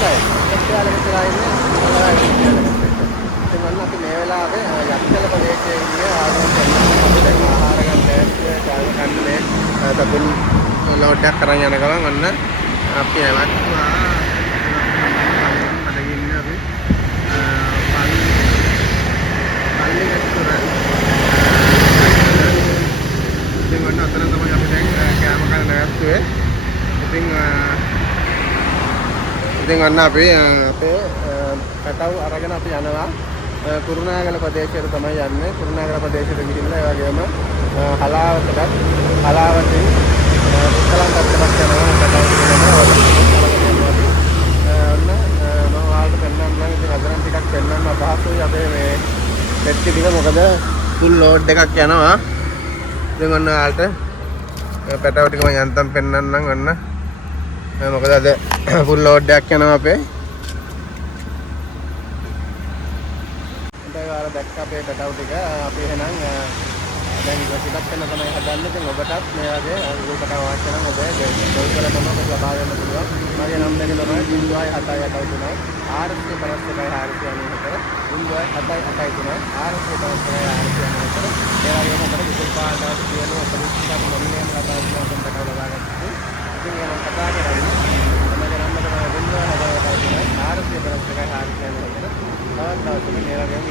හොඳයි. එක්කයාලක තියලා ඉන්නේ ඉතින් අන්න අපි මේ වෙලාවේ යක්ෂල ප්‍රදේශයේ ඉන්නේ ආගම අපි දැන් ආහාර ගන්න ලෑස්ති ගන්න මේ සතුන් ලෝඩ් එකක් කරන් යන ගමන් අන්න අපි නැවතුවා ඉන්නේ අපි පල්ලි රෙස්ටුරන්ට් ඉතින් අන්න අතන තමයි අපි දැන් කෑම ගන්න නැවතුවේ ඉතින් අන්න අපි අපේ පැටව අරගෙන අපි යනවා කුරුණෑගල ප්‍රදේශයට තමයි යන්නේ. කුරුණෑගල ප්‍රදේශයට ගිහිල්ලා ඒ වගේම හලාවතට හලාවතින් පුත්තලන්තටත් යනවා පැටව දෙනවා. ඔන්න මම ඔයාලට පෙන්නන්නම්. ඉතින් අද නම් ටිකක් පෙන්නන්න අපහසුයි අපේ මේ පෙට්ටි ටික මොකද ෆුල් ලෝඩ් එකක් යනවා. ඉතින් ඔන්න ඔයාලට පැටව ටික මම යන්තම් පෙන්නන්නම්. ඔන්න මොකද අද ෆුල් ලෝඩ් එකක් යනවා අපේ. දැන් ඔයාලා දැක්ක අපේ පැටව ටික අපි එහෙනම් දැන් ඉතිපත් කරන තමයි හදන්නේ. ඉතින් ඔබටත් මේ වගේ උගුල් පැටව අවශ්‍ය නම් ඔබ දෙල් කරලා තමයි ලබා ගන්න පුළුවන්. මගේ නම් දෙක තමයි 0.783 451 ඒ වගේම අපිට විදුල් පාඩම් කියන ඔපනිස්ටික් මොනියම් ලබා ගන්න පැටව ලබා ගන්න. ඉතින් එහෙනම් කතා කරන්නේ මගේ නම් තමයි 0.783 451 තවත් දවසක මේ වගේම